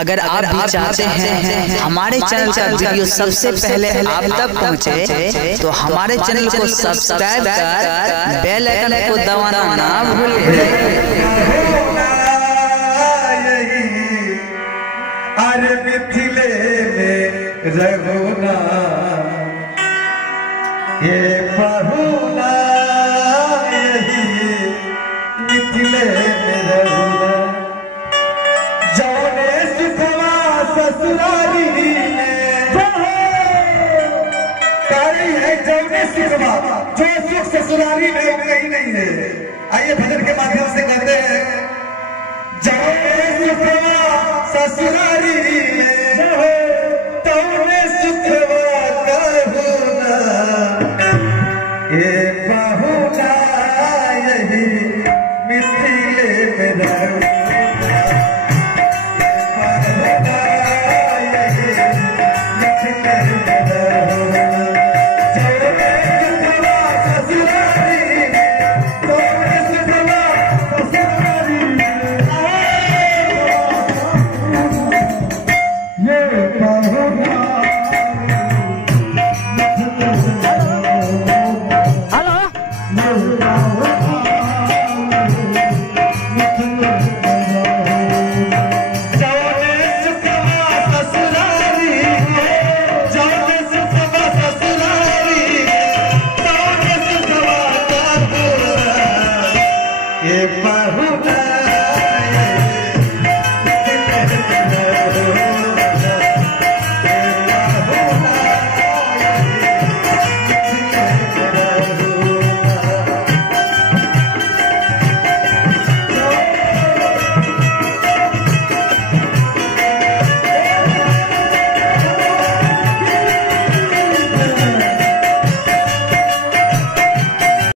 अगर आप भी चाहते हैं हमारे चैनल का वीडियो सबसे पहले आप तक पहुंचे, तो हमारे चैनल को सब्सक्राइब कर बेल आइकन को दबाना ना भूलें। अरे मिथिले में रघुना ये पहुना यही मिथिले में रघुना जौने सुखवा ससुरारी में कारी है जौने सुखवा जो सुख ससुरारी में कहीं नहीं है। आइए भजन के माध्यम से कहते हैं जौने सुखवा ससुरारी